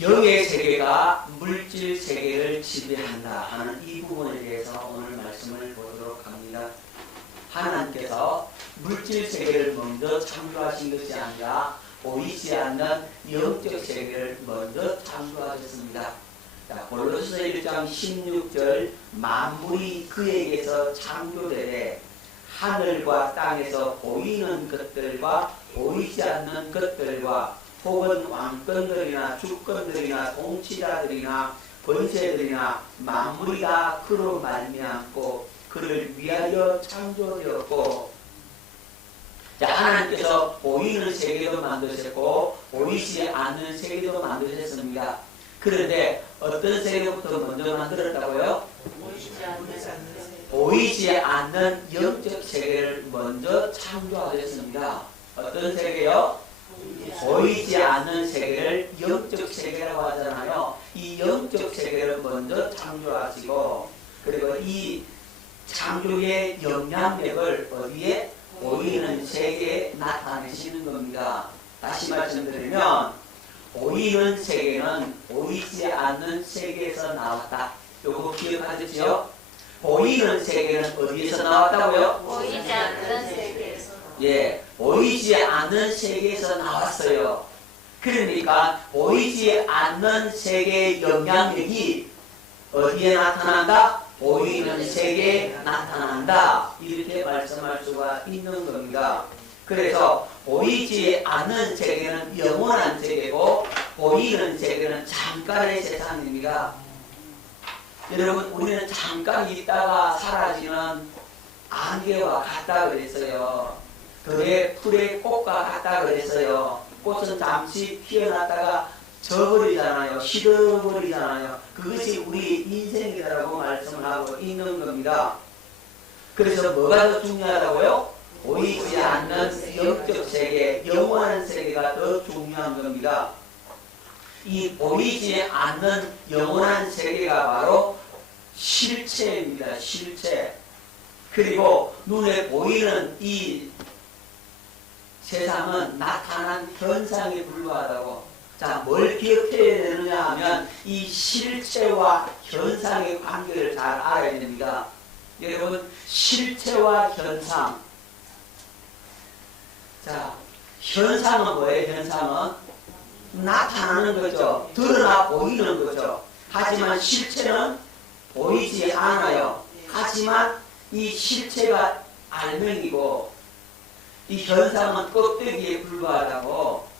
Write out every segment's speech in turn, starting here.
영의 세계가 물질 세계를 지배한다 하는 이 부분에 대해서 오늘 말씀을 보도록 합니다. 하나님께서 물질 세계를 먼저 창조하신 것이 아니라 보이지 않는 영적 세계를 먼저 창조하셨습니다. 골로새서 1장 16절 만물이 그에게서 창조되되 하늘과 땅에서 보이는 것들과 보이지 않는 것들과 혹은 왕권들이나 주권들이나 통치자들이나 권세들이나 만물이 다 그로 말미암고 그를 위하여 창조되었고, 하나님께서 보이는 세계도 만드셨고 보이지 않는 세계도 만드셨습니다. 그런데 어떤 세계부터 먼저 만들었다고요? 보이지 않는 영적 세계를 먼저 창조하셨습니다. 어떤 세계요? 보이지 않는 세계를 영적 세계라고 하잖아요. 이 영적 세계를 먼저 창조하시고, 그리고 이 창조의 영향력을 어디에? 보이는 세계에 나타내시는 겁니다. 다시 말씀드리면 보이는 세계는 보이지 않는 세계에서 나왔다. 요거 기억하셨죠? 보이는 세계는 어디에서 나왔다고요? 보이지 않는 세계에서. 예, 보이지 않는 세계에서 나왔어요. 그러니까 보이지 않는 세계의 영향력이 어디에 나타난다? 보이는 세계에 나타난다. 이렇게 말씀할 수가 있는 겁니다. 그래서 보이지 않는 세계는 영원한 세계고 보이는 세계는 잠깐의 세상입니다. 여러분, 우리는 잠깐 있다가 사라지는 안개와 같다 그랬어요. 들의 풀의 꽃과 같다 그랬어요. 꽃은 잠시 피어났다가 져버리잖아요. 시들어버리잖아요. 그것이 우리 인생이라고 말씀을 하고 있는 겁니다. 그래서 뭐가 더 중요하다고요? 보이지 않는 영적 세계, 영원한 세계가 더 중요한 겁니다. 이 보이지 않는 영원한 세계가 바로 실체입니다. 실체. 그리고 눈에 보이는 이 세상은 나타난 현상에 불과하다고. 자, 뭘 기억해야 되느냐 하면 이 실체와 현상의 관계를 잘 알아야 됩니다. 여러분, 실체와 현상. 자, 현상은 뭐예요? 현상은 나타나는 거죠. 드러나 보이는 거죠. 하지만 실체는 보이지 않아요. 하지만 이 실체가 알맹이고 이 현상은 껍데기에 불과하다고.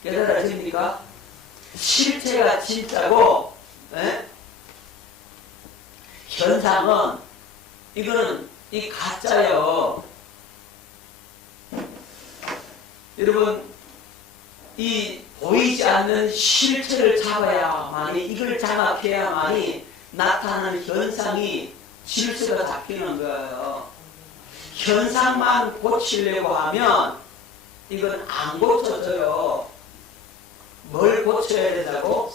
깨달아집니까? 실체가 진짜고, 현상은 이거는 이 가짜예요. 여러분, 이 보이지 않는 실체를 잡아야만이, 이걸 장악해야만이 나타나는 현상이 질서가 잡히는 거예요. 현상만 고치려고 하면 이건 안 고쳐져요. 뭘 고쳐야 된다고?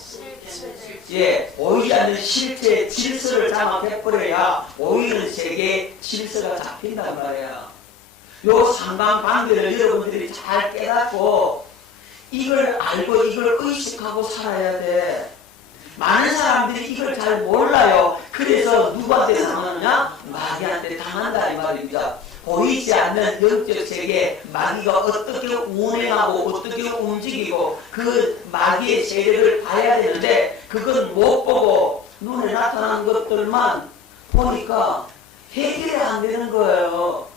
예, 보이지 않는 실체의 질서를 장악해버려야 보이는 세계의 질서가 잡힌단 말이에요. 요 상관관계를 여러분들이 잘 깨닫고 이걸 알고 이걸 의식하고 살아야 돼. 많은 사람들이 이걸 잘 몰라요. 그래서 누구한테 당하느냐? 마귀한테 당한다 이 말입니다. 보이지 않는 영적 세계, 마귀가 어떻게 운행하고 어떻게 움직이고 그 마귀의 세력을 봐야 되는데 그건 못 보고 눈에 나타난 것들만 보니까 해결이 안 되는 거예요.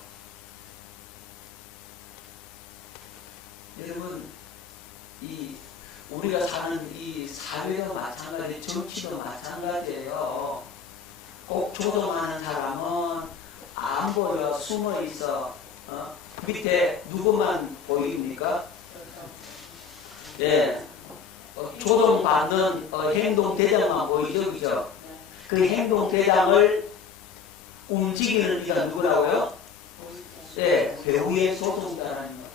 여러분, 우리가 사는 이 사회도 마찬가지, 정치도 마찬가지예요. 꼭 조종하는 사람은 안 보여, 숨어 있어. 밑에 누구만 보입니까? 예, 조종받는 행동대장만 보이죠, 그죠? 그 행동대장을 움직이는 이가 누구라고요? 예, 배후의 조종자라는 거.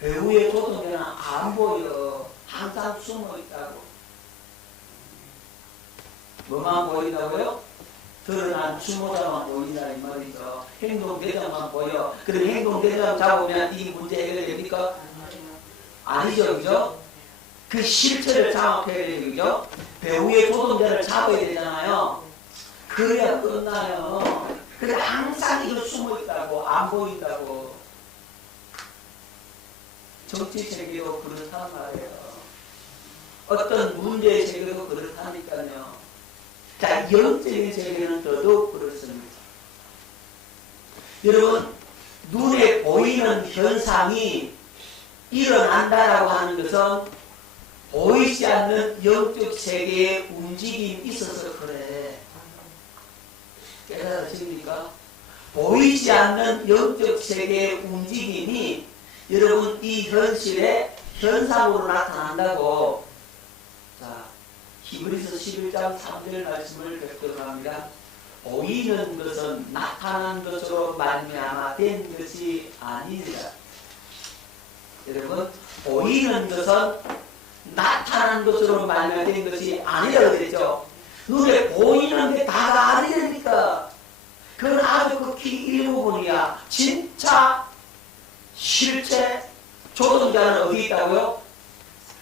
배후의 조종자는 안 보여. 항상 숨어 있다고. 뭐만 보인다고요? 드러난 추모자만 보인다 이 말이죠. 행동대장만 보여. 그럼 행동대장 잡으면 이 문제 해결됩니까? 아니죠, 그죠? 그 실체를 장악해야 되죠. 배우의 조동자를 잡아야 되잖아요. 그래야 끝나요. 근데 항상 이거 숨어있다고, 안 보인다고. 정치 세계도 그렇단 말이에요. 어떤 문제의 세계도 그렇다니까요. 자, 영적인 세계는 더더욱 그렇습니다. 여러분, 눈에 보이는 현상이 일어난다라고 하는 것은 보이지 않는 영적 세계의 움직임이 있어서 그래. 깨달으십니까? 보이지 않는 영적 세계의 움직임이 여러분 이 현실의 현상으로 나타난다고. 자, 히브리서 11장 3절 말씀을 뵙도록 합니다. 보이는 것은 나타난 것으로 말미암아 된 것이 아니니라. 여러분, 보이는 것은 나타난 것으로 말미암아 된 것이 아니라고 그랬죠. 눈에 보이는 게 다가 아니라니까. 그건 아주 극히 일부분이야. 진짜 실체 조동자는 어디 있다고요?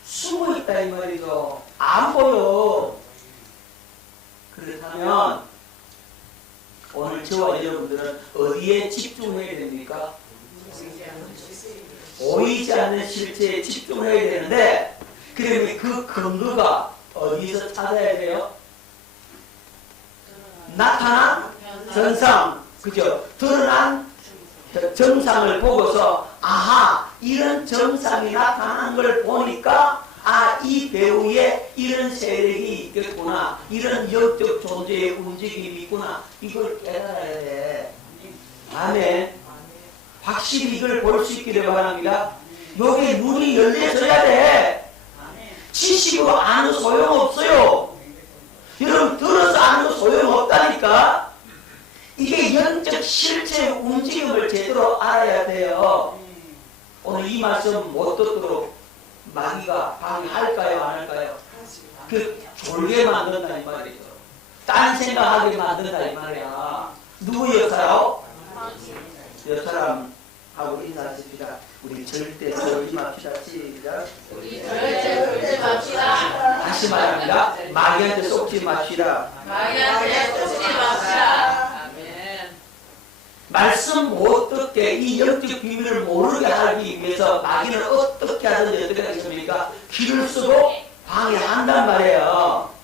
숨어 있다 이 말이죠. 안 보여. 그렇다면 오늘 저와 여러분들은 어디에 집중해야 됩니까? 보이지 않는 실체에 집중해야 되는데, 그러면 그 근거가 어디서 찾아야 돼요? 나타난 현상, 그죠? 드러난 정상을 보고서 아하, 이런 정상이 나타난 걸 보니까 아, 이 배우에 이런 세력이 있겠구나, 이런 영적 존재의 움직임이 있구나, 이걸 깨달아야 돼. 아멘. 확실히 이걸 볼 수 있기를 바랍니다. 여기 눈이 열려져야 돼. 지식으로 아는 소용없어요. 여러분, 들어서 아는 소용없다니까. 이게 영적 실체의 움직임을 제대로 알아야 돼요. 오늘 이 말씀 못 듣도록 마귀가 방해할까요, 안 할까요? 그 졸게 만든다 이 말이죠. 딴 생각하게 만든다 이 말이야. 누구 역사요? 여 사람하고 인사하십시다. 우리 절대 저러지 맙시다. 시작. 우리 절대 그러지 맙시다. 다시 말합니다. 마귀한테 속지 맙시다. 마귀한테 속지 맙시다. 아멘. 말씀 못 듣게 이 영적 비밀을 모르게 하기 위해서 마귀는 어떻게 하든지 어떻게 하겠습니까? 귀를 쓰고 방해한단 말이에요.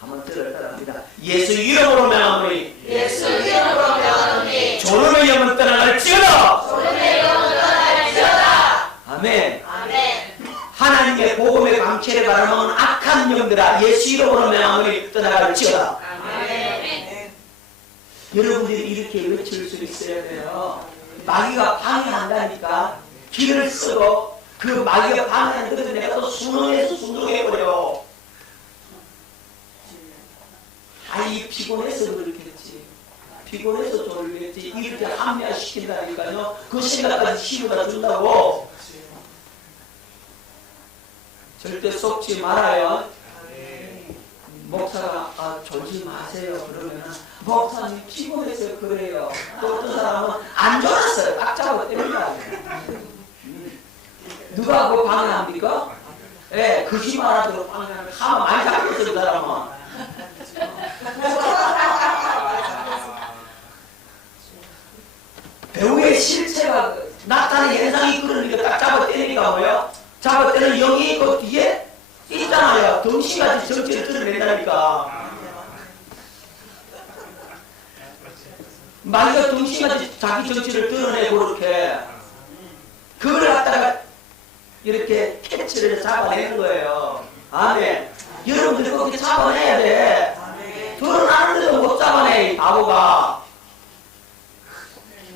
한번 들었답니다. 예수 이름으로 명하노니, 예수 이름으로 명하노니 졸음의 영은 떠나갈지어다. 졸음의 영은 떠날지어다. 아멘. 아멘. 하나님의 복음의 방체를 바라보는 악한 영들아, 예수 이름으로 명하노니 떠나갈지어다. 아멘. 여러분들이 이렇게 외칠 수 있어야 돼요. 마귀가 방해한다니까. 귀를 쓰고 그 마귀가 방해하는 것을 내가 또 순응해서 순응해버려. 아이, 피곤해서 그렇겠지. 피곤해서 졸겠지. 이렇게 합리화시킨다니까요. 그 생각까지 힘을 준다고. 절대 속지 말아요. 목사가 졸지 마세요 그러면 목사님 피곤해서 그래요. 또 어떤 사람은 안 졸았어요. 딱 잡아 때린다. 누가 그거 방해합니까? 예, 거짓말하도록 방해하면 가만 많이 잡혔어요. 그 사람은. 배우의 실체가 나타나는 현상이 그러니까 딱 잡아 때리니까 뭐예요? 잡아 때리는 영이 그 뒤에 있잖아요. 덩치같이 정체를 드러낸다니까. 마귀가 덩치같이 자기 정체를 드러내고 그렇게 그걸 갖다가 이렇게 캐치를 잡아내는 거예요. 아멘. 여러분들이 그렇게 잡아내야 돼. 드러나는데도 못 잡아내, 이 바보가.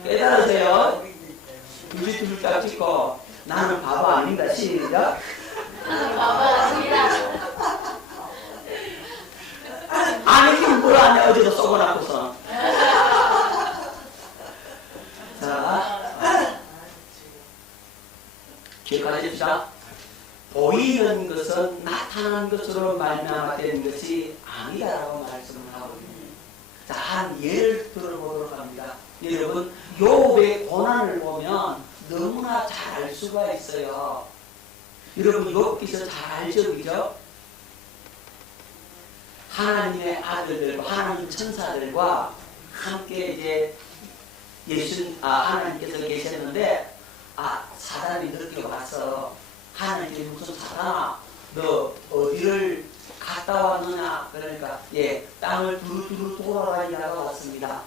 깨달으세요? 두리두리 딱 찍고 나는 바보 아닌가. 시작. 나는 바보 아닙니다. 아니긴 뭘 안 해. 어제도 썩어놨고서. 자, 기억하십시다. 보이는 것은 나타난 것으로 말미암아 된 것이 아니다라고 말씀을 하고 있습니다. 자, 한 예를 들어보도록 합니다. 여러분, 욥의 고난을 보면 너무나 잘 알 수가 있어요. 여러분 욥기서 잘 알죠, 그죠? 하나님의 아들들과 하나님 천사들과 함께 이제 하나님께서 계셨는데 사단이 늦게 와서 하나님께 무슨 사단아 너 어디를 갔다 왔느냐 그러니까 땅을 두루두루 돌아다니다가 왔습니다.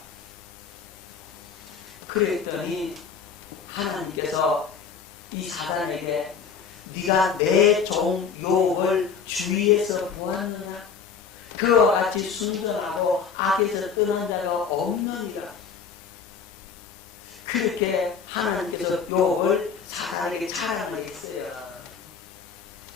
그랬더니 하나님께서 이 사단에게 네가 내 종 욥을 주위에서 보았느냐? 그와 같이 순전하고 악에서 떠난 자가 없느니라. 그렇게 하나님께서 욥을 사단에게 자랑을 했어요.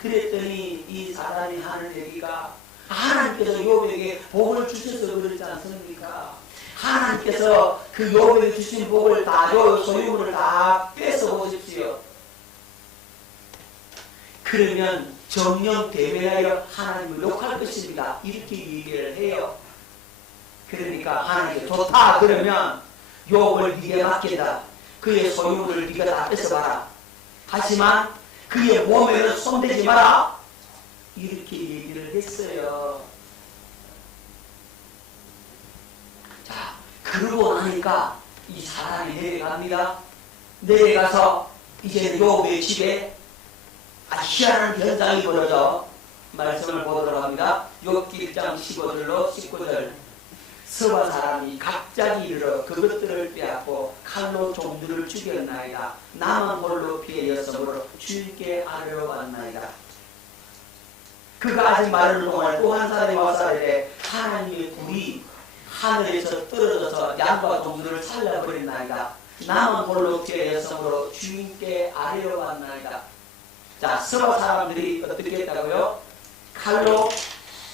그랬더니 이 사단이 하는 얘기가 하나님께서 욥에게 복을 주셔서 그러지 않습니까? 하나님께서 그 욥에게 주신 복을 다 소유물을 다 뺏어 보십시오. 그러면 정령 대면하여 하나님을 욕할 것입니다. 이렇게 얘기를 해요. 그러니까 하나님께 좋다 그러면 욥을 네게 맡긴다. 그의 소유물을 네가 다 뺏어봐라. 하지만 그의 몸에는 손대지 마라. 이렇게 얘기를 했어요. 자, 그러고 나니까 이 사람이 내려갑니다. 내려가서 이제 욥의 집에 희한한 현상이 벌어져. 말씀을 보도록 합니다. 욥기 1장 15절로 19절. 서바 사람이 갑자기 이르러 그것들을 빼앗고 칼로 종들을 죽였나이다. 나만 홀로 피하였으므로 주께 아뢰러 왔나이다. 그가 아직 말하는 동안에 또 한 사람이 와서 이르되 하나님의 불이 하늘에서 떨어져서 양과 종들을 살려버린나이다. 나만 홀로 피하였으므로 주께 아뢰러 왔나이다. 자, 서바 사람들이 어떻게 했다고요? 칼로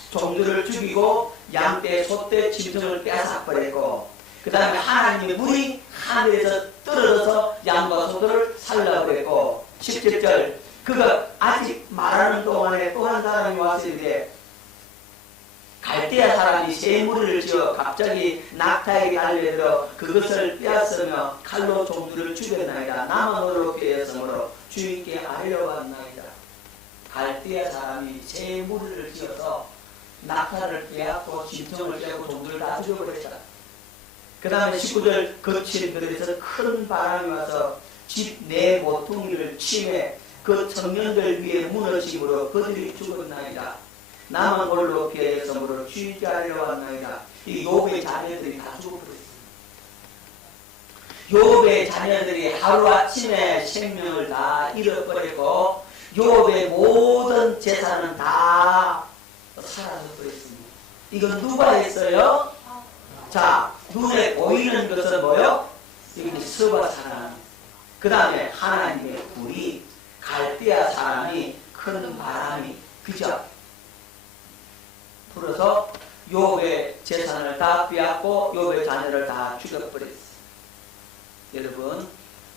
종들을 죽이고 양떼, 소떼, 짐승을 빼앗아버리고 그 다음에 하나님의 물이 하늘에서 떨어져서 양과 소들을 살려버리고 17절 그가 아직 말하는 동안에 또 한 사람이 와서 이제 갈대아 사람이 새 무리를 지어 갑자기 낙타에게 달려들어 그것을 빼앗으며 칼로 종들을 죽였나이다. 나만 홀로 피하였으므로 주인께 아뢰러 왔나이다. 갈대아 사람이 새 무리를 지어서 낙타를 빼앗고 짐승을 빼고 종들을 다 죽여버렸다. 그 다음에 19절 거친 들에서 큰 바람이 와서 집 내 모퉁이를 침해 그 청년들 위에 무너짐으로 그들이 죽었나이다. 나만 홀로 피하였으므로 주인께 아뢰러 왔나이다. 이 욥의 자녀들이 다 죽어버렸습니다. 욥의 자녀들이 하루아침에 생명을 다 잃어버리고 욥의 모든 재산은 다 사라져버렸습니다. 이건 누가 했어요? 자, 눈에 보이는 것은 뭐요? 여기 서바 사람, 그 다음에 하나님의 불이, 갈대아 사람이, 큰 바람이, 그죠? 불어서 욥의 재산을 다 빼앗고 욥의 자녀를 다 죽여버렸어요. 여러분,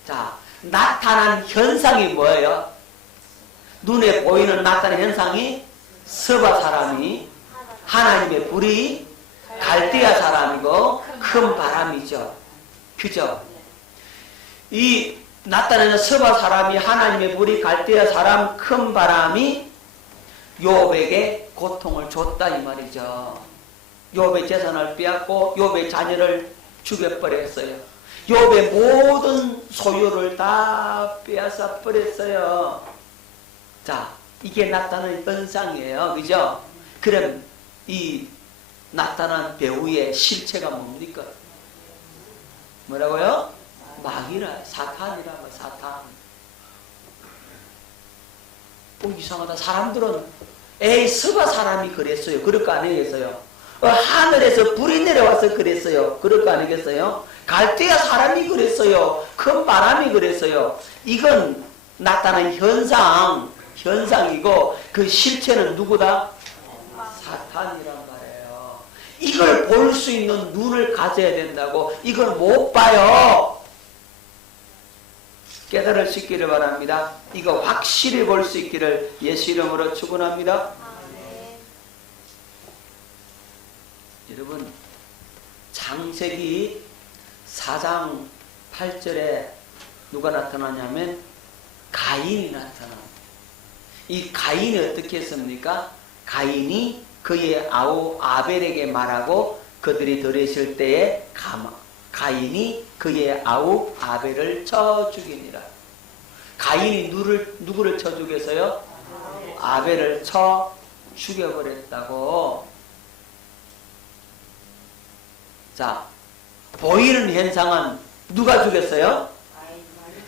자, 나타난 현상이 뭐예요? 눈에 보이는 나타난 현상이 서바 사람이, 하나님의 불이, 갈대아 사람이고 큰 바람이죠. 그죠? 이 나타나는 서바 사람이, 하나님의 불이, 갈대아 사람, 큰 바람이 욥에게 고통을 줬다 이 말이죠. 욥의 재산을 빼앗고 욥의 자녀를 죽여버렸어요. 욥의 모든 소유를 다 빼앗아 버렸어요. 자, 이게 나타나는 현상이에요. 그죠? 그럼 이 나타난 배우의 실체가 뭡니까? 뭐라고요? 마귀라, 사탄이라, 사탄. 이상하다. 사람들은 에이 서바 사람이 그랬어요. 그럴 거 아니겠어요? 하늘에서 불이 내려와서 그랬어요. 그럴 거 아니겠어요? 갈대아 사람이 그랬어요. 큰 바람이 그랬어요. 이건 나타난 현상이고 그 실체는 누구다? 사탄이란 말이에요. 이걸 볼 수 있는 눈을 가져야 된다고. 이걸 못 봐요. 깨달을 수 있기를 바랍니다. 이거 확실히 볼 수 있기를 예수 이름으로 축원합니다. 여러분, 창세기 4장 8절에 누가 나타나냐면 가인이 나타납니다. 이 가인이 어떻게 했습니까? 가인이 그의 아우 아벨에게 말하고 그들이 들으실 때에 가인이 그의 아우 아벨을 쳐 죽이니라. 가인이 누구를 쳐 죽였어요? 아벨을 쳐 죽여버렸다고. 자, 보이는 현상은 누가 죽였어요?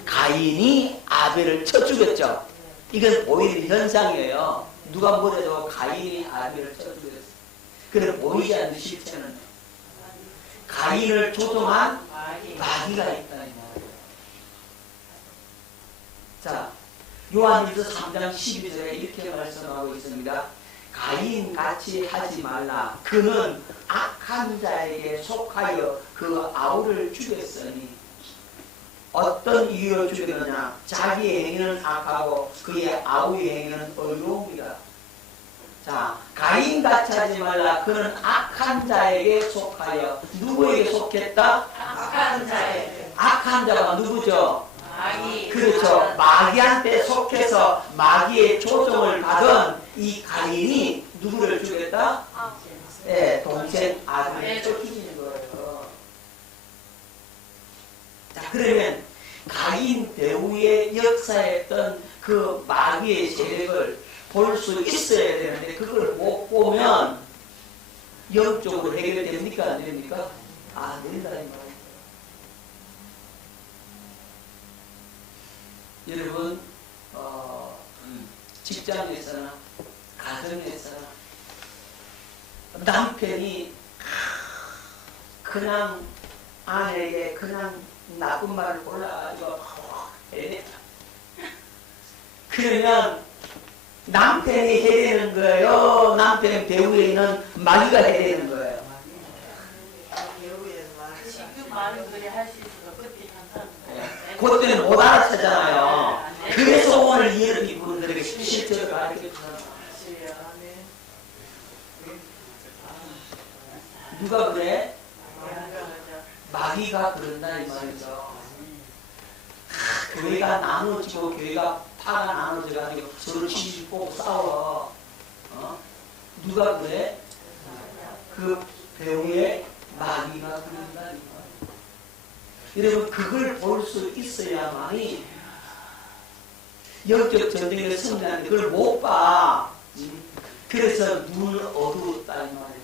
가인이 아벨을 쳐 죽였죠. 이건 보이는 현상이에요. 누가 뭐래도 가인이 아벨을 쳐 죽였어요. 그런데 보이지 않는 실체는 가인을 조종한 마귀가 있다 이 말이에요. 자, 요한일서 3장 12절에 이렇게 말씀하고 있습니다. 가인같이 하지 말라. 그는 악한 자에게 속하여 그 아우를 죽였으니. 어떤 이유로 죽였느냐? 자기의 행위는 악하고 그의 아우의 행위는 의로움이다. 자, 가인같이 하지 말라. 그는 악한 자에게 속하여. 누구에게 속했다? 악한 자에게. 악한 자가 누구죠? 마귀. 그렇죠. 마귀한테 속해서 마귀의 조종을 받은 이 가인이 누구를 죽였다? 네, 동생 아벨을 죽이는 거예요. 자, 그러면 가인 배후의 역사했던 그 마귀의 세력을 볼 수 있어야 되는데 그걸 못 보면 영적으로 해결됩니까? 안 됩니까? 안 된다 이 말이에요. 여러분 직장에서나 가정에서나 남편이 그냥 아내에게 그냥 나쁜 말을 골라가지고 해냈다. 그러면 남편이 해야 되는 거예요? 남편 배우에 있는 마귀가 해야 되는 거예요? 지금 말은 그래 할 수 있어. 그때 감사합니다. 그때는 못 알아채잖아요. 그래서 오늘 이런 분들에게 실제로 가르쳐주잖아요. 누가 그래? 마귀가 그런다 이 말이죠. 교회가 나눠지고 교회가 파가 나눠져가지고 서로 치고 싸워. 누가 그래? 그 배우에 마귀가 그런다 이 말이죠. 여러분 그걸 볼 수 있어야만이 영적 전쟁에 승리하는데 그걸 못 봐. 그래서 눈을 어두웠다 이 말이죠.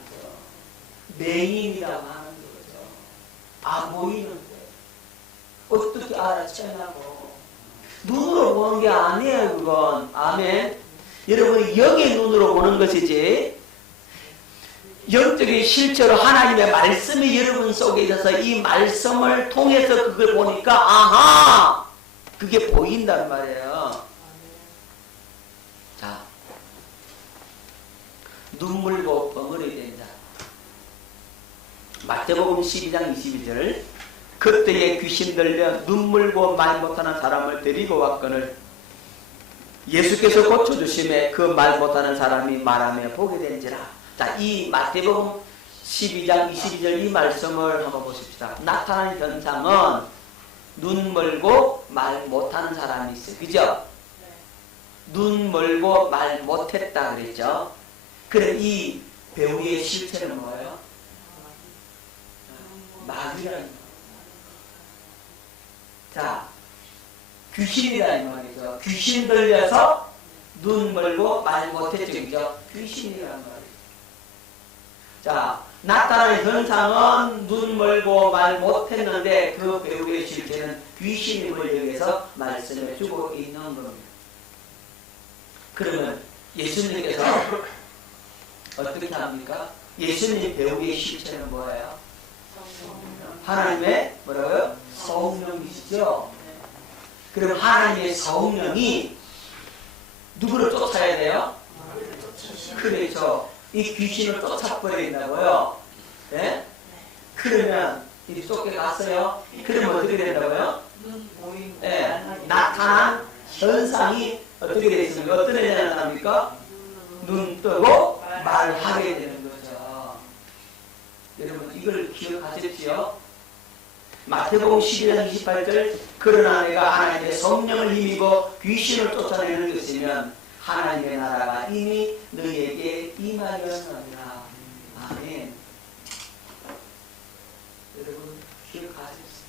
맹인이라고 하는 거죠. 안 보이는데 어떻게 알아채냐고. 눈으로 보는 게 아니에요 그건. 아멘. 여러분 영의 눈으로 보는 것이지 영적인 실제로 하나님의 말씀이 여러분 속에 있어서 이 말씀을 통해서 그걸 보니까 아하! 그게 보인단 말이에요. 자, 눈물고 벙어리 된 자. 마태복음 12장 22절. 그때에 귀신 들려 눈물고 말 못하는 사람을 데리고 왔거늘 예수께서 고쳐주심에 그 말 못하는 사람이 말하며 보게 된지라. 자, 이 마태복음 12장 22절 이 말씀을 한번 보십시다. 나타난 현상은 눈 멀고 말 못하는 사람이 있어요. 그죠? 눈 멀고 말 못했다 그랬죠? 그럼 이 배우의 실체는 뭐예요? 마귀라는 거예요. 자, 귀신이라는 말이죠. 귀신 들려서 눈 멀고 말 못했죠. 그죠? 귀신이라는 말이죠. 자, 나타나는 현상은 눈 멀고 말 못했는데 그 배우의 실체는 귀신임을 여기서 말씀해 주고 있는 겁니다. 그러면 예수님께서 어떻게 합니까? 예수님 배우의 실체는 뭐예요? 하나님의 뭐라고요? 성령이시죠? 그럼 하나님의 성령이 누구를 쫓아야 돼요? 그렇죠. 이 귀신을 쫓아버린다고요. 네? 그러면 이 쫓겨갔어요. 그러면 어떻게 된다고요? 네. 나타난 현상이 어떻게 되어 있습니까? 어떤 현상이 나타납니까? 눈 뜨고 말하게 되는 거죠. 여러분 이걸 기억하십시오. 마태복음 12장 28절 그러나 내가 하나님의 성령을 힘입어 귀신을 쫓아내는 것이면 하나님의 나라가 이미 너희에게 임하였느니라. 아멘. 여러분 기억하십시오.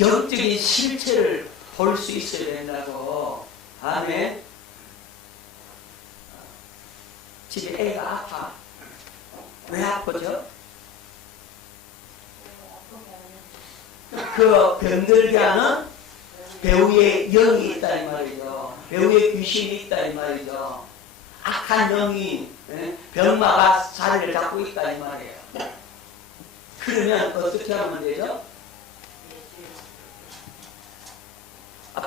영적인 실체를 볼 수 있어야 된다고. 아멘. 집에 애가 아파. 왜 아프죠? 그 병들게 하는 배우의 영이 있다 이 말이죠. 배우의 귀신이 있다 이 말이죠. 악한 영이 병마가 자리를 잡고 있다 이 말이에요. 그러면 어떻게 하면 되죠?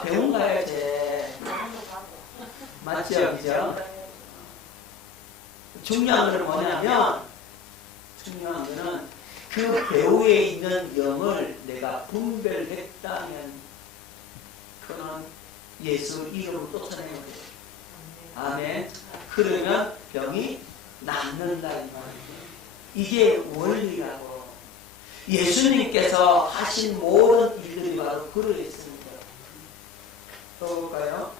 병원 가야지. 맞죠? 그죠? 중요한 건 뭐냐면, 중요한 거는 그 배후에 있는 영을 내가 분별했다면, 그는 예수 이름으로 쫓아내는 거예요. 아멘. 그러면 병이 낫는다 이 말이에요. 이게 원리라고. 예수님께서 하신 모든 일들이 바로 그러했습니다. 또 볼까요?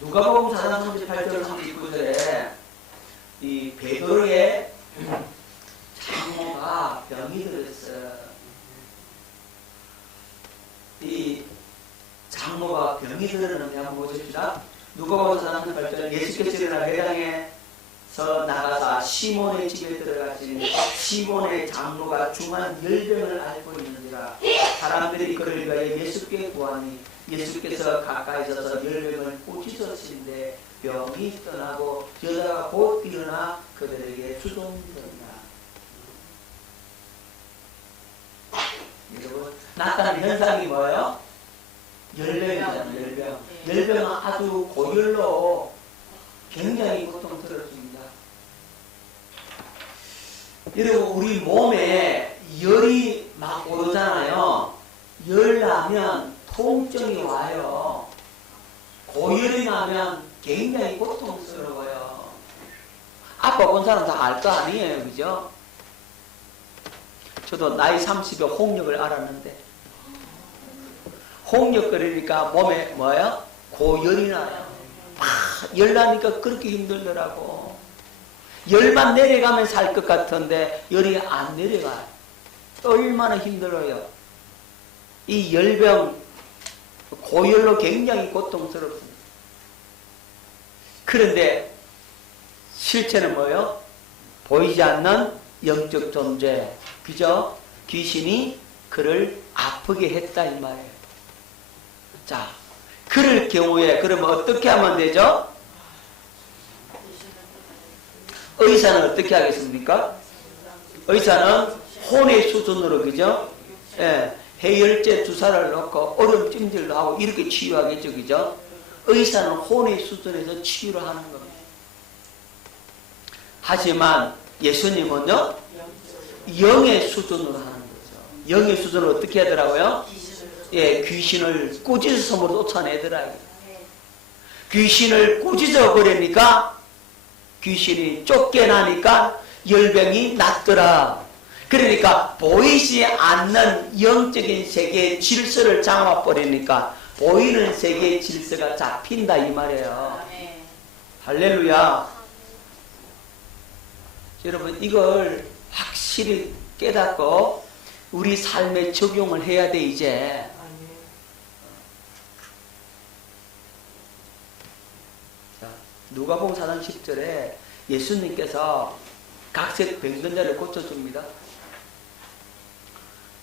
누가복음 4장 38절 39절에 이 베드로의 장모가 병이 들었어요. 이 장모가 병이 들었는데 한번 보십시다. 누가복음 4장 38절 예수께서 일어나 회당에서 나가사 시몬의 집에 들어가신 시몬의 장모가 중한 열병을 앓고 있는지라. 사람들이 그를 위하여 예수께 구하니 예수께서 가까이 서서 열병을 고치셨는데 병이 떠나고 여자가 곧 일어나 그들에게 주동이더라. 여러분 나타난 현상이 뭐예요? 열병이잖아요. 열병. 열병은 아주 고열로 굉장히 고통스럽습니다. 여러분 우리 몸에 열이 막 오르잖아요. 열 나면 통증이 와요. 고열이 나면 굉장히 고통스러워요. 아빠 본 사람 다 알 거 아니에요. 그죠? 저도 나이 30에 홍역을 알았는데 홍역 끓이니까 몸에 뭐예요? 고열이 나요. 열 나니까 그렇게 힘들더라고. 열만 내려가면 살 것 같은데 열이 안 내려가요. 얼마나 힘들어요. 이 열병 고열로 굉장히 고통스럽습니다. 그런데 실체는 뭐예요? 보이지 않는 영적 존재, 그죠? 귀신이 그를 아프게 했다 이 말이에요. 자, 그럴 경우에 그러면 어떻게 하면 되죠? 의사는 어떻게 하겠습니까? 의사는 혼의 수준으로, 그죠? 예. 해열제 주사를 넣고 얼음 찜질도 하고 이렇게 치유하겠죠. 그죠? 의사는 혼의 수준에서 치유를 하는 겁니다. 하지만 예수님은요 영의 수준으로 하는 거죠. 영의 수준으로 어떻게 하더라고요? 예, 귀신을 꾸짖어서 쫓아내더라고요. 귀신을 꾸짖어 버리니까 귀신이 쫓겨나니까 열병이 낫더라. 그러니까 보이지 않는 영적인 세계의 질서를 잡아버리니까 보이는 세계의 질서가 잡힌다 이 말이에요. 할렐루야. 여러분 이걸 확실히 깨닫고 우리 삶에 적용을 해야 돼 이제. 자, 누가복음 4장 10절에 예수님께서 각색 병든자를 고쳐줍니다.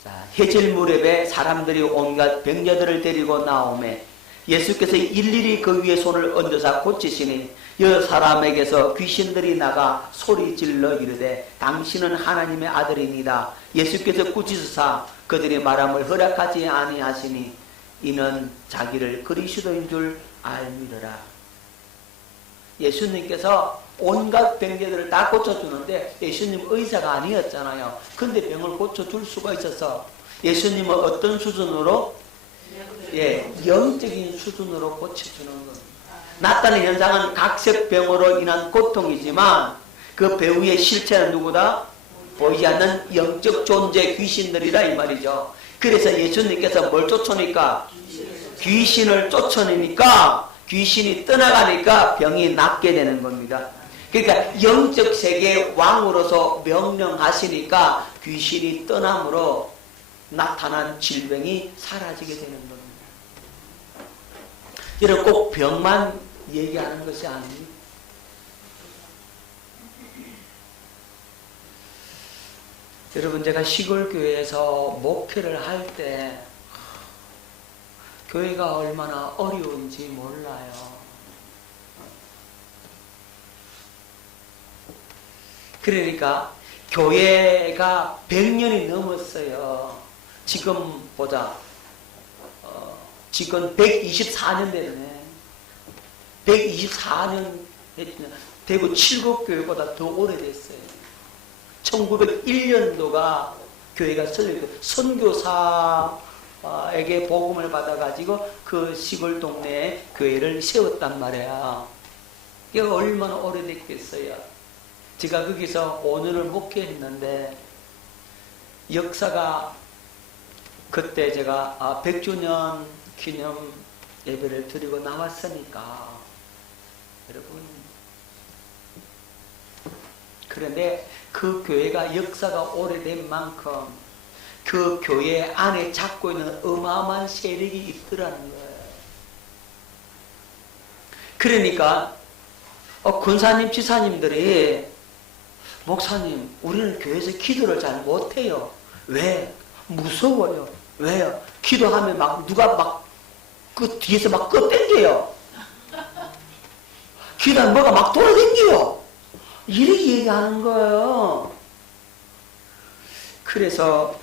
자, 해질 무렵에 사람들이 온갖 병자들을 데리고 나오매 예수께서 일일이 그 위에 손을 얹어서 고치시니 여 사람에게서 귀신들이 나가 소리질러 이르되 당신은 하나님의 아들입니다. 예수께서 꾸짖으사 그들이 말함을 허락하지 아니하시니 이는 자기를 그리스도인 줄 알미더라. 예수님께서 온갖 병자들을 다 고쳐주는데 예수님 의사가 아니었잖아요. 근데 병을 고쳐줄 수가 있어서 예수님은 어떤 수준으로? 예, 영적인 수준으로 고쳐주는 겁니다. 나타나는 현상은 각색병으로 인한 고통이지만 그 배후의 실체는 누구다? 보이지 않는 영적 존재 귀신들이라 이 말이죠. 그래서 예수님께서 뭘 쫓아내니까? 귀신을 쫓아내니까 귀신이 떠나가니까 병이 낫게 되는 겁니다. 그러니까 영적 세계의 왕으로서 명령하시니까 귀신이 떠남으로 나타난 질병이 사라지게 되는 겁니다. 여러분 꼭 병만 얘기하는 것이 아닙니다. 여러분 제가 시골 교회에서 목회를 할 때 교회가 얼마나 어려운지 몰라요. 그러니까 교회가 100년이 넘었어요. 지금 보자. 지금 124년 됐네. 124년 대구 칠곡교회보다 더 오래됐어요. 1901년도가 교회가 선교사에게 복음을 받아가지고 그 시골 동네에 교회를 세웠단 말이야. 이게 얼마나 오래됐겠어요. 제가 거기서 오늘을 목회했는데 역사가 그때 제가 100주년 기념 예배를 드리고 나왔으니까 여러분 그런데 그 교회가 역사가 오래된 만큼 그 교회 안에 잡고 있는 어마어마한 세력이 있더라는 거예요. 그러니까 권사님, 지사님들이 목사님, 우리는 교회에서 기도를 잘 못해요. 왜? 무서워요. 왜요? 기도하면 막 누가 막 그 뒤에서 막 끄땡겨요. 기도하면 뭐가 막 돌아다녀요. 이렇게 얘기하는 거예요. 그래서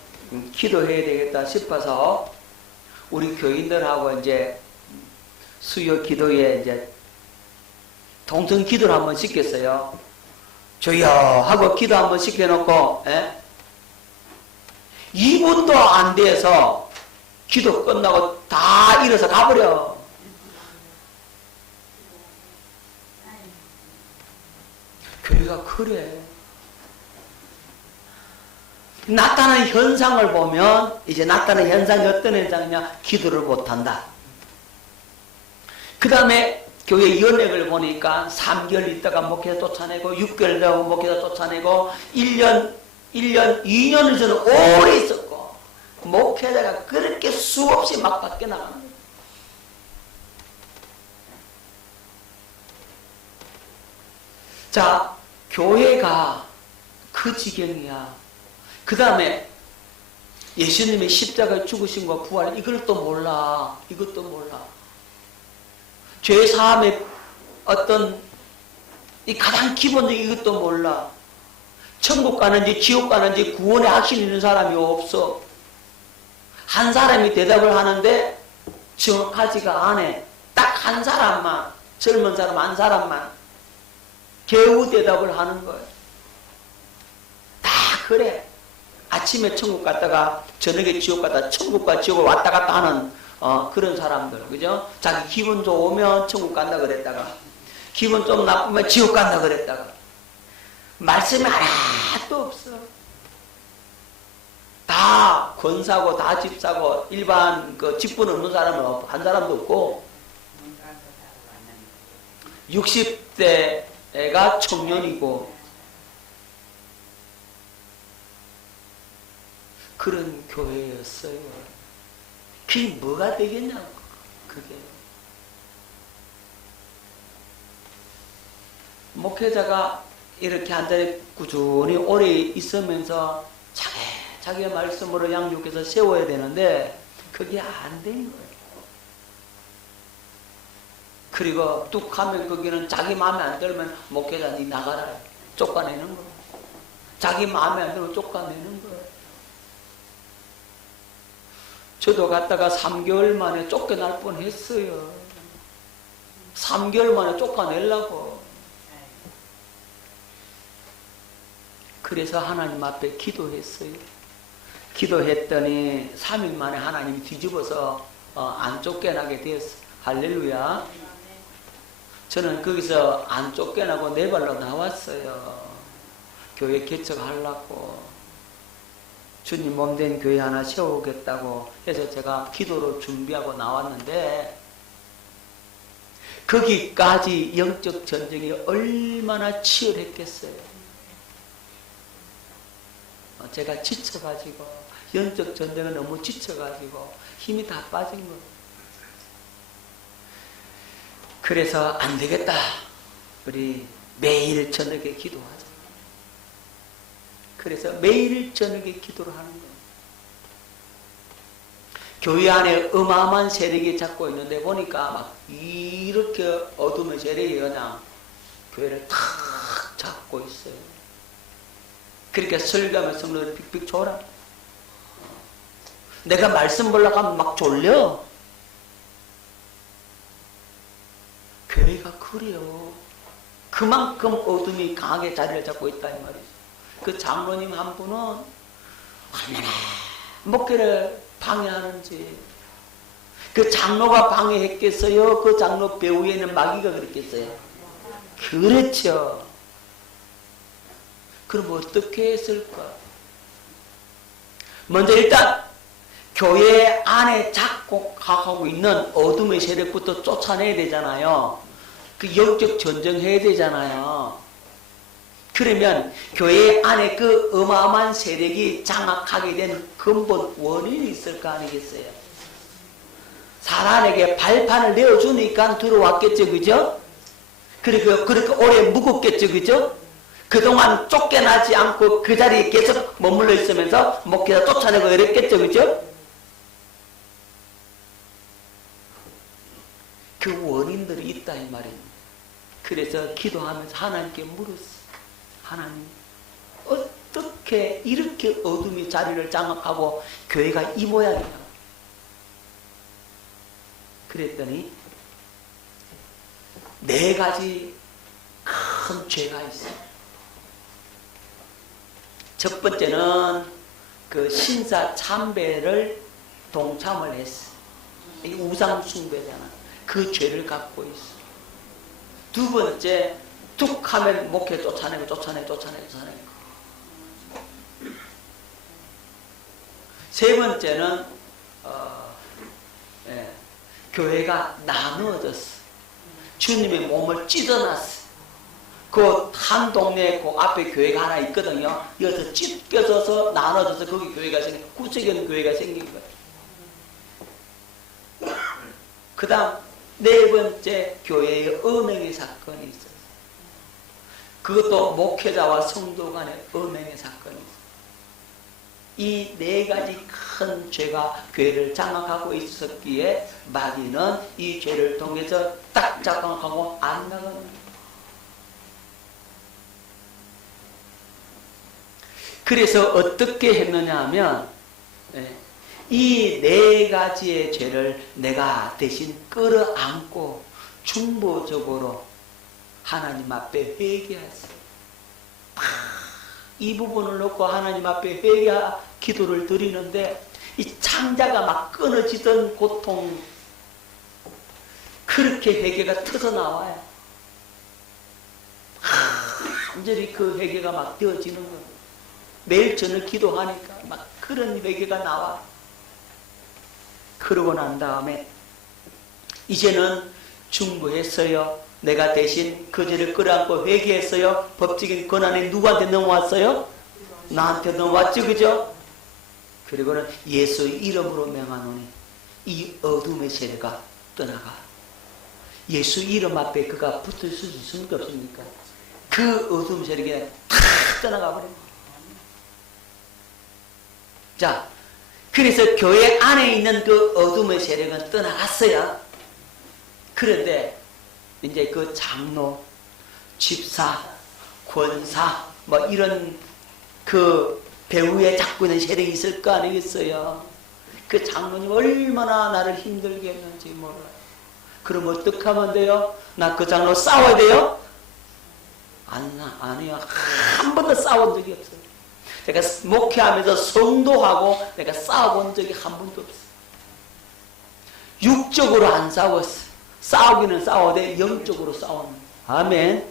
기도해야 되겠다 싶어서 우리 교인들하고 이제 수요 기도에 이제 동성 기도를 한번 시켰어요. 주여 하고 기도 한번 시켜놓고 2분도 안 돼서 기도 끝나고 다 일어서 가버려. 교회가 그래. 나타나는 현상을 보면 이제 나타나는 현상이 어떤 현상이냐? 기도를 못한다. 그 다음에 교회 연액을 보니까 3개월 있다가 목회자 쫓아내고 6개월 있다가 목회자 쫓아내고 1년, 2년을 저는 오래 있었고 목회자가 그렇게 수없이 막 밖에 나가는 거예요. 자, 교회가 그 지경이야. 그 다음에 예수님의 십자가에 죽으신 거 부활 이걸 또 몰라. 이것도 몰라. 죄 사함의 어떤 이 가장 기본적인 이것도 몰라. 천국 가는지 지옥 가는지 구원의 확신이 있는 사람이 없어. 한 사람이 대답을 하는데 정확하지가 않아. 딱 한 사람만, 젊은 사람 한 사람만 겨우 대답을 하는 거예요. 다 그래. 아침에 천국 갔다가 저녁에 지옥 갔다가 천국과 지옥을 왔다 갔다 하는 그런 사람들, 그죠? 자기 기분 좋으면 천국 간다 그랬다가 기분 좀 나쁘면 지옥 간다 그랬다가 말씀이 하나도 없어. 다 권사고 다 집사고 일반 그 직분 없는 사람은 한 사람도 없고 60대가 청년이고 그런 교회였어요. 그게 뭐가 되겠냐고. 그게 목회자가 이렇게 한 자리에 꾸준히 오래 있으면서 자기의 말씀으로 양육해서 세워야 되는데 그게 안 된 거예요. 그리고 뚝 하면 거기는 자기 마음에 안 들면 목회자 니 나가라 쫓아내는 거예요. 자기 마음에 안 들면 쫓아내는 거예요. 저도 갔다가 3개월 만에 쫓겨날 뻔했어요. 3개월 만에 쫓아내려고. 그래서 하나님 앞에 기도했어요. 기도했더니 3일 만에 하나님이 뒤집어서 안 쫓겨나게 되었어요. 할렐루야. 저는 거기서 안 쫓겨나고 내 발로 나왔어요. 교회 개척하려고 주님 몸된 교회 하나 세우겠다고 해서 제가 기도로 준비하고 나왔는데 거기까지 영적 전쟁이 얼마나 치열했겠어요. 제가 지쳐가지고 영적 전쟁은 너무 지쳐가지고 힘이 다 빠진 거예요. 그래서 안 되겠다. 우리 매일 저녁에 기도하자. 그래서 매일 저녁에 기도를 하는 거예요. 교회 안에 어마어마한 세력이 잡고 있는데 보니까 막 이렇게 어둠의 세력이 그냥 교회를 탁 잡고 있어요. 그러니까 설교하면 성도들 빅빅 졸아. 내가 말씀 보려고 하면 막 졸려. 교회가 그래요. 그만큼 어둠이 강하게 자리를 잡고 있다 이 말이죠. 그 장로님 한 분은 얼마나 목회를 방해하는지. 그 장로가 방해했겠어요? 그 장로 배후에는 마귀가 그랬겠어요? 그렇죠. 그럼 어떻게 했을까? 먼저 일단 교회 안에 작곡하고 있는 어둠의 세력부터 쫓아내야 되잖아요. 그 영적 전쟁해야 되잖아요. 그러면 교회 안에 그 어마어마한 세력이 장악하게 된 근본 원인이 있을 거 아니겠어요? 사람에게 발판을 내어주니까 들어왔겠죠, 그죠? 그리고 그렇게 오래 묵었겠죠, 그죠? 그동안 쫓겨나지 않고 그 자리에 계속 머물러 있으면서 목회자 쫓아내고 이랬겠죠, 그죠? 그 원인들이 있다 이 말입니다. 그래서 기도하면서 하나님께 물었어요. 하나님, 어떻게 이렇게 어둠이 자리를 장악하고 교회가 이 모양이냐? 그랬더니 4가지 큰 죄가 있어요. 첫 번째는 그 신사 참배를 동참을 했어. 이 우상 숭배잖아. 그 죄를 갖고 있어. 두 번째, 툭 하면 목회 쫓아내고. 세 번째는 교회가 나누어졌어. 주님의 몸을 찢어놨어. 그 한 동네에 그 앞에 교회가 하나 있거든요. 여기서 찢겨져서 나눠져서 거기 교회가 생긴, 구체적인 교회가 생긴 거예요. 그 다음 4번째, 교회의 음행의 사건이 있어요. 그것도 목회자와 성도 간의 음행의 사건이 있어요. 이 4가지 큰 죄가 교회를 장악하고 있었기에 마귀는 이 죄를 통해서 딱 장악하고 안 나가는 거예요. 그래서 어떻게 했느냐 하면 이 4가지의 죄를 내가 대신 끌어안고 중보적으로 하나님 앞에 회개했어요. 이 부분을 놓고 하나님 앞에 회개 기도를 드리는데 이 창자가 막 끊어지던 고통, 그렇게 회개가 터져나와요. 완전히 그 회개가 막 되어지는 거예요. 매일 저녁 기도하니까 막 그런 회개가 나와. 그러고 난 다음에 이제는 중보했어요. 내가 대신 그 죄를 끌어안고 회개했어요. 법적인 권한이 누구한테 넘어왔어요? 나한테 넘어왔죠, 그죠? 그리고는 예수의 이름으로 명하노니 이 어둠의 세력가 떠나가. 예수 이름 앞에 그가 붙을 수 있습니까, 없습니까? 그 어둠 세력이 탁 떠나가 버립니다. 자, 그래서 교회 안에 있는 그 어둠의 세력은 떠나갔어요. 그런데 이제 그 장로, 집사, 권사 뭐 이런 그 배후에 잡고 있는 세력이 있을 거 아니겠어요. 그 장로님 얼마나 나를 힘들게 했는지 몰라요. 그럼 어떻게 하면 돼요? 나 그 장로 싸워야 돼요? 아니요. 한 번도 싸운 적이 없어요. 제가 목회하면서 성도하고 내가 싸워본 적이 한 번도 없어요. 육적으로 안 싸웠어요. 싸우기는 싸워도 영적으로 싸우는. 아멘.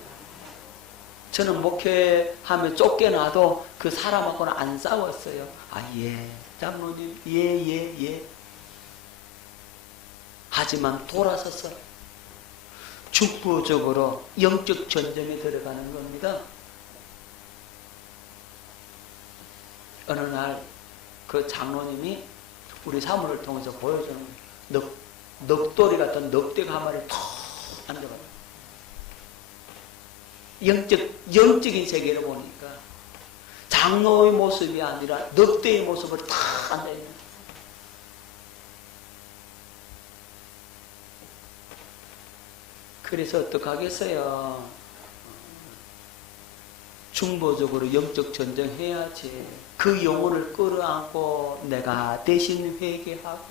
저는 목회하며 쫓겨나도 그 사람하고는 안 싸웠어요. 아, 예. 장로님, 예. 하지만 돌아서서 축부적으로 영적 전쟁에 들어가는 겁니다. 어느 날 그 장로님이 우리 사무를 통해서 보여주는 넉돌이 같은 넉대가 한 마리 턱 앉아가요. 영적인 세계를 보니까 장로의 모습이 아니라 넉대의 모습을 탁 앉아있는. 그래서 어떡하겠어요? 중보적으로 영적 전쟁 해야지. 그 영혼을 끌어안고 내가 대신 회개하고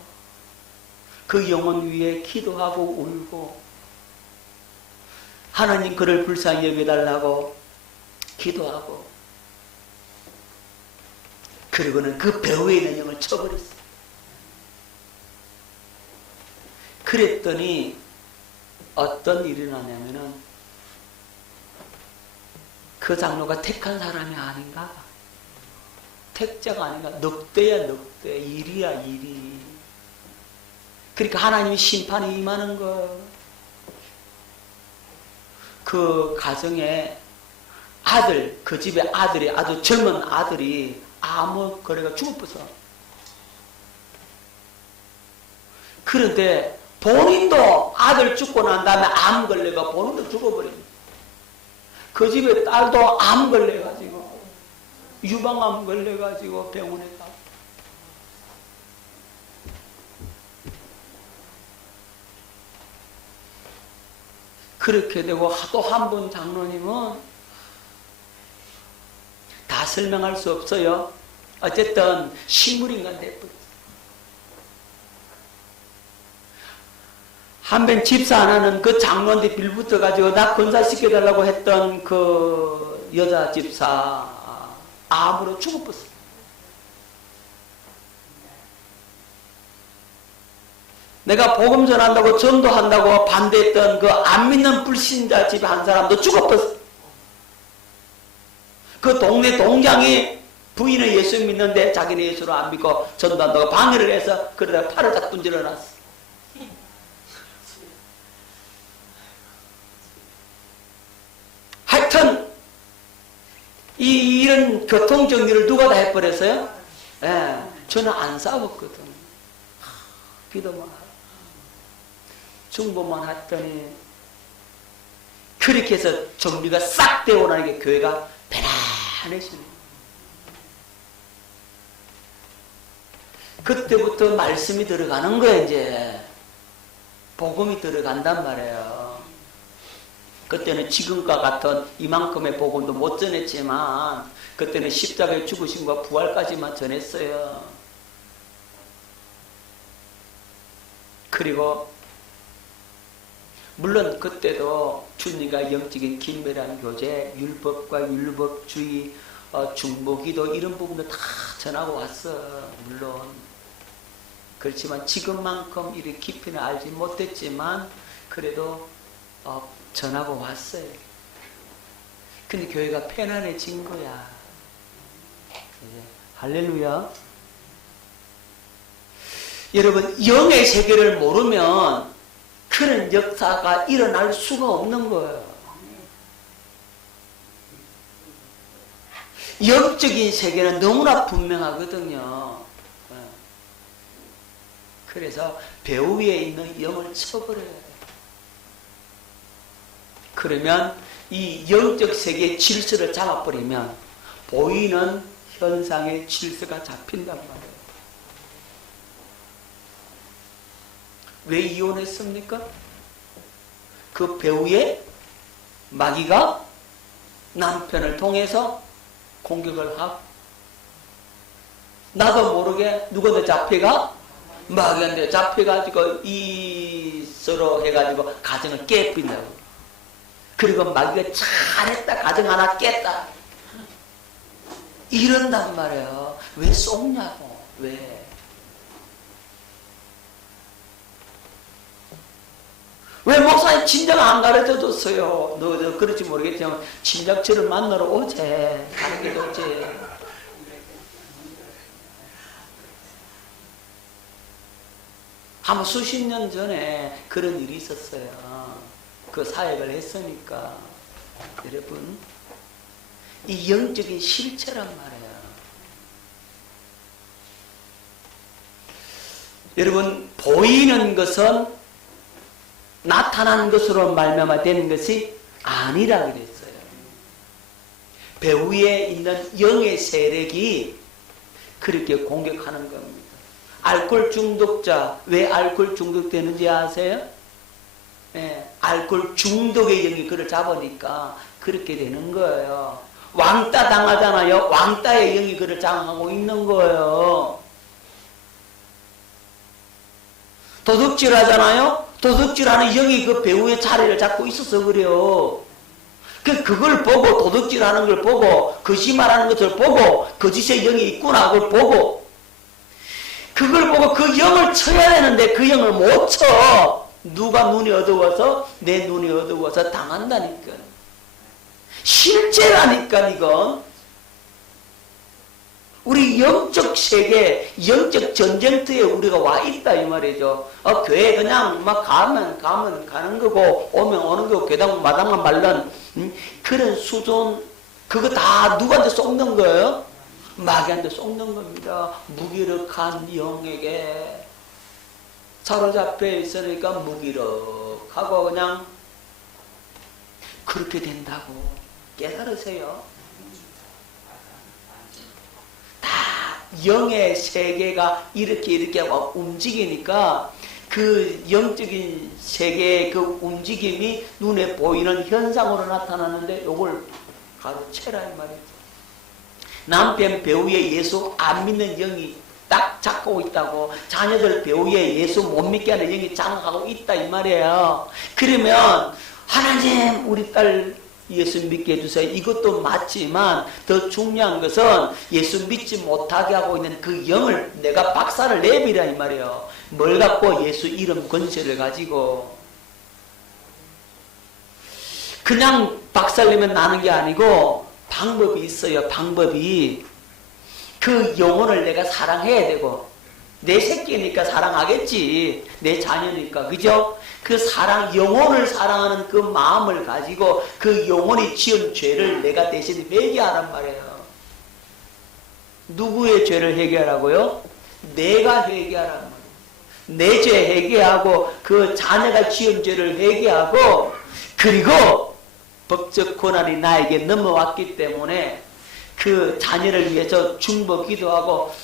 그 영혼 위에 기도하고 울고 하나님 그를 불쌍히 여겨달라고 기도하고 그리고는 그 배후에 있는 영을 쳐버렸어요. 그랬더니 어떤 일이 나냐면은 그 장로가 택한 사람이 아닌가? 택자가 아닌가? 넉대야 넉대. 일이야 일이. 그러니까 하나님의 심판이 임하는 거. 그 가정에 아들, 그 집에 아들이 아주 젊은 아들이 암 걸려가 죽어버렸어. 그런데 본인도 아들 죽고 난 다음에 암 걸려가 본인도 죽어버립니다. 그 집에 딸도 암 걸려가지고 유방암 걸려가지고 병원에 가. 그렇게 되고 또 한 분 장로님은 다 설명할 수 없어요. 어쨌든 식물인간 됐거든. 한번 집사 하나는 그 장로한테 빌붙어가지고 나 건사시켜달라고 했던 그 여자 집사 암으로 죽어버렸어. 내가 복음 전한다고 전도한다고 반대했던 그 안 믿는 불신자 집에 한 사람도 죽어버렸어. 그 동네 동장이 부인은 예수 믿는데 자기는 예수를 안 믿고 전도한다고 방해를 해서 그러다가 팔을 딱 분질러 놨어. 하여튼 이런 교통정리를 누가 다 해버렸어요? 예, 저는 안 싸웠거든. 기도만 하고 중보만 했더니 그렇게 해서 정리가 싹 되고 나는 게 교회가 편안해지는. 그때부터 말씀이 들어가는 거예요. 이제 복음이 들어간단 말이에요. 그때는 지금과 같은 이만큼의 복음도 못 전했지만 그때는 십자가에 죽으심과 부활까지만 전했어요. 그리고 물론 그때도 주님과 영적인 긴밀한 교제, 율법과 율법주의, 중보기도 이런 부분도 다 전하고 왔어. 물론 그렇지만 지금만큼 이렇게 깊이는 알지 못했지만 그래도 전하고 왔어요. 근데 교회가 편안해진 거야. 할렐루야. 여러분, 영의 세계를 모르면 그런 역사가 일어날 수가 없는 거예요. 영적인 세계는 너무나 분명하거든요. 그래서 배후 위에 있는 영을 쳐버려야 돼요. 그러면 이 영적 세계의 질서를 잡아버리면 보이는 현상의 질서가 잡힌단 말이에요. 왜 이혼했습니까? 그 배우의 마귀가 남편을 통해서 공격을 하고 나도 모르게 누구한테 잡혀가? 마귀한테 잡혀가지고 서로 해가지고 가정을 깨뜨린다고. 그리고 마귀가 잘했다 가정 하나 깼다 이런단 말이에요. 왜 쏘냐고. 왜 목사님 진작 안 가르쳐 줬어요. 너 그렇지 모르겠지만 진작처럼 만나러 오지. 가르쳐 줬지. 아마 수십 년 전에 그런 일이 있었어요. 그 사역을 했으니까. 여러분, 이 영적인 실체란 말이에요. 여러분, 보이는 것은 나타난 것으로 말미암아 되는 것이 아니라 그랬어요. 배후에 있는 영의 세력이 그렇게 공격하는 겁니다. 알코올 중독자, 왜 알코올 중독되는지 아세요? 예, 알코올 중독의 영이 그를 잡으니까 그렇게 되는 거예요. 왕따 당하잖아요. 왕따의 영이 그를 장악하고 있는 거예요. 도둑질 하잖아요. 도둑질하는 영이 그 배후의 자리를 잡고 있어서 그래요. 그걸 보고, 도둑질하는 걸 보고, 거짓말하는 것을 보고, 거짓의 영이 있구나 그걸 보고, 그걸 보고 그 영을 쳐야 되는데 그 영을 못 쳐. 누가 눈이 어두워서? 내 눈이 어두워서 당한다니까. 실제라니까 이건. 우리 영적 세계, 영적 전쟁터에 우리가 와 있다 이 말이죠. 교회 그냥 막 가면 가는 거고 오면 오는 거고 괴당 마당만 말란 그런 수준, 그거 다 누구한테 쏟는 거예요? 마귀한테 쏟는 겁니다. 무기력한 영에게 사로잡혀 있으니까 무기력하고 그냥 그렇게 된다고 깨달으세요. 다 영의 세계가 이렇게 움직이니까 그 영적인 세계의 그 움직임이 눈에 보이는 현상으로 나타나는데 요걸 가로채라 이 말이죠. 남편 배우에 예수 안 믿는 영이 딱 잡고 있다고, 자녀들 배우에 예수 못 믿게 하는 영이 장악하고 있다 이 말이에요. 그러면 하나님 우리 딸 예수 믿게 해주세요. 이것도 맞지만 더 중요한 것은 예수 믿지 못하게 하고 있는 그 영을 내가 박살을 내버리라 이 말이에요. 뭘 갖고? 예수 이름 권세를 가지고. 그냥 박살내면 나는 게 아니고 방법이 있어요. 방법이. 그 영혼을 내가 사랑해야 되고, 내 새끼니까 사랑하겠지. 내 자녀니까. 그죠? 그 사랑, 영혼을 사랑하는 그 마음을 가지고 그 영혼이 지은 죄를 내가 대신 회개하란 말이에요. 누구의 죄를 회개하라고요? 내가 회개하란 말이에요. 내 죄 회개하고 그 자녀가 지은 죄를 회개하고, 그리고 법적 고난이 나에게 넘어왔기 때문에 그 자녀를 위해서 중보 기도하고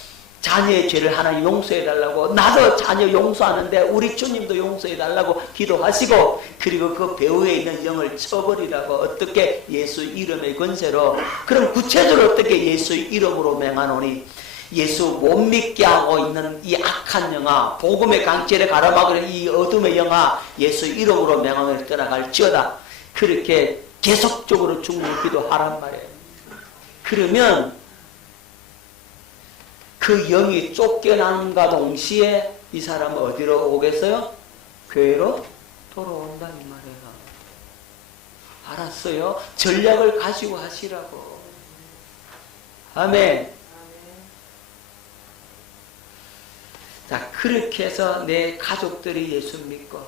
자녀의 죄를 하나 용서해달라고, 나도 자녀 용서하는데 우리 주님도 용서해달라고 기도하시고, 그리고 그 배후에 있는 영을 쳐버리라고. 어떻게? 예수 이름의 권세로. 그럼 구체적으로 어떻게? 예수 이름으로 맹하노니, 예수 못 믿게 하고 있는 이 악한 영아, 복음의 강제를 가로막으는 이 어둠의 영아, 예수 이름으로 맹하노니 떠나갈지어다. 그렇게 계속적으로 중보 기도하란 말이에요. 그러면 그 영이 쫓겨남과 동시에 이 사람은 어디로 오겠어요? 교회로 돌아온다 이 말이에요. 알았어요? 전략을 가지고 하시라고. 아멘. 자, 그렇게 해서 내 가족들이 예수 믿고,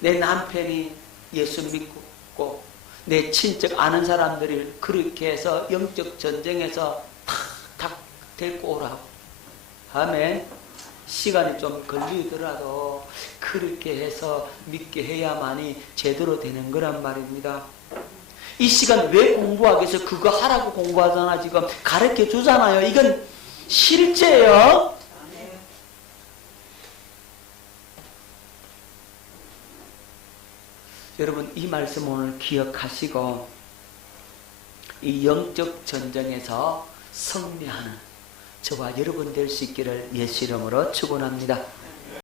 내 남편이 예수 믿고, 내 친척 아는 사람들이 그렇게 해서 영적 전쟁에서 탁탁 데리고 오라고. 아멘. 시간이 좀 걸리더라도 그렇게 해서 믿게 해야만이 제대로 되는 거란 말입니다. 이 시간 왜 공부하기 위해서 그거 하라고 공부하잖아. 지금 가르쳐 주잖아요. 이건 실제예요. 여러분, 이 말씀 오늘 기억하시고 이 영적 전쟁에서 승리하는 저와 여러분 될 수 있기를 예수 이름으로 축원합니다.